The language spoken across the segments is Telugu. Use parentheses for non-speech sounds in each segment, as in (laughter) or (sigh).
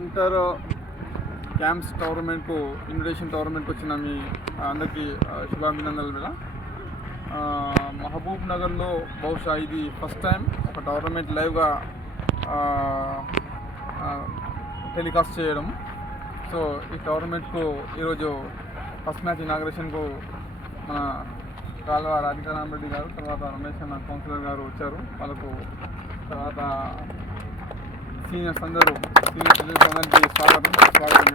Inter camps టోర్నమెంట్కు ఇన్విటేషన్ టోర్నమెంట్కి వచ్చిన మీ అందరికీ శుభాభినందనలు మేడం. మహబూబ్ నగర్లో బహుశా ఇది ఫస్ట్ టైం ఒక టోర్నమెంట్ లైవ్గా టెలికాస్ట్ చేయడం. సో ఈ టోర్నమెంట్కు ఈరోజు ఫస్ట్ మ్యాచ్ ఇనాగ్రేషన్కు మన కాలువ రాధికారామరెడ్డి గారు తర్వాత రమేష్ అన్న కౌన్సిలర్ గారు వచ్చారు. వాళ్ళకు తర్వాత సీనియర్స్ అందరూ సీనియర్ సిటిజన్స్ అందరికీ స్వాగతం. స్వాగతం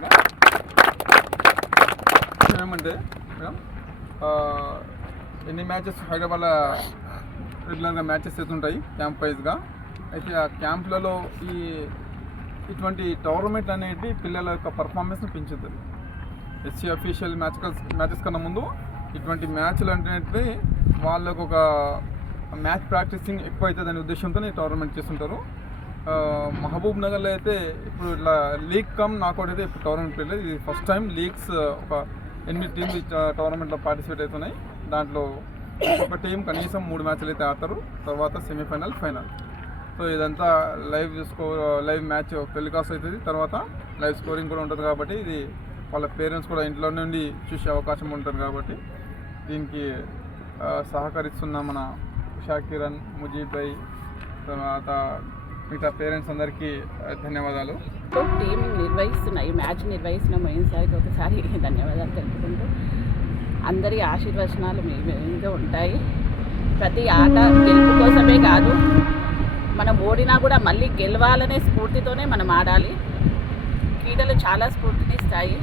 మేడం ఏమంటే మేడం ఎన్ని మ్యాచెస్ హైదరాబాద్లో రెగ్యులర్గా మ్యాచెస్ అవుతుంటాయి క్యాంప్ వైజ్గా? అయితే ఆ క్యాంప్లలో ఈ ఇటువంటి టోర్నమెంట్ అనేది పిల్లల యొక్క పర్ఫార్మెన్స్ని పెంచుతుంది ఎస్సీ అఫీషియల్ మ్యాచ్ మ్యాచెస్ కన్నా ముందు ఇటువంటి మ్యాచ్లు అంటే వాళ్ళకు ఒక మ్యాచ్ ప్రాక్టీసింగ్ ఎక్కువ అవుతుంది అనే ఉద్దేశంతో టోర్నమెంట్ చేస్తుంటారు. మహబూబ్ నగర్లో అయితే ఇప్పుడు ఇట్లా లీగ్ కమ్ నాకౌట్ అయితే ఇప్పుడు టోర్నమెంట్ పెట్టలేదు ఇది ఫస్ట్ టైం లీగ్స్ ఒక ఎనిమిది టీమ్స్ టోర్నమెంట్లో పార్టిసిపేట్ అవుతున్నాయి. దాంట్లో ఒక టీం కనీసం మూడు మ్యాచ్లు అయితే ఆడతారు. తర్వాత సెమీఫైనల్ ఫైనల్. సో ఇదంతా లైవ్ స్కో లైవ్ మ్యాచ్ టెలికాస్ట్ అవుతుంది. తర్వాత లైవ్ స్కోరింగ్ కూడా ఉంటుంది కాబట్టి ఇది వాళ్ళ పేరెంట్స్ కూడా ఇంట్లో నుండి చూసే అవకాశం ఉంటుంది కాబట్టి దీనికి సహకరిస్తున్న మన ఉషా కిరణ్ ముజీబ్ భాయ్ తర్వాత మిగతా పేరెంట్స్ అందరికీ ధన్యవాదాలు. టీం నిర్వహిస్తున్న ఈ మ్యాచ్ నిర్వహిస్తున్న మోయిన్సారికి ఒకసారి (laughs) ధన్యవాదాలు తెలుపుకుంటూ అందరి ఆశీర్వచనాలు మీ మీద ఉంటాయి. ప్రతి ఆట గెలుపు కోసమే కాదు మనం ఓడినా కూడా మళ్ళీ గెలవాలనే స్ఫూర్తితోనే మనం ఆడాలి. క్రీడలు చాలా స్ఫూర్తినిస్తాయి.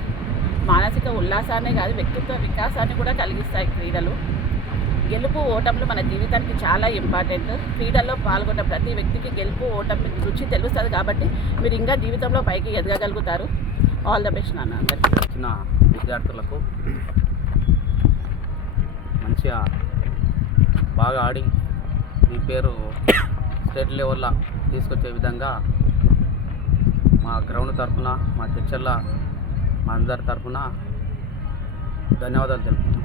మానసిక ఉల్లాసాన్నే కాదు వ్యక్తిత్వ వికాసాన్ని కూడా కలిగిస్తాయి క్రీడలు. గెలుపు ఓటములు మన జీవితానికి చాలా ఇంపార్టెంట్. క్రీడల్లో పాల్గొన్న ప్రతి వ్యక్తికి గెలుపు ఓటమి రుచి తెలుస్తుంది కాబట్టి మీరు ఇంకా జీవితంలో పైకి ఎదగగలుగుతారు. ఆల్ ద బెస్ట్ నాన్న అందరికీ. వచ్చిన విద్యార్థులకు మంచిగా బాగా ఆడి మీ పేరు స్టేట్ లెవెల్లో తీసుకొచ్చే విధంగా మా గ్రౌండ్ తరఫున మా టీచర్ల మా అందరి తరఫున ధన్యవాదాలు తెలుపుతున్నాను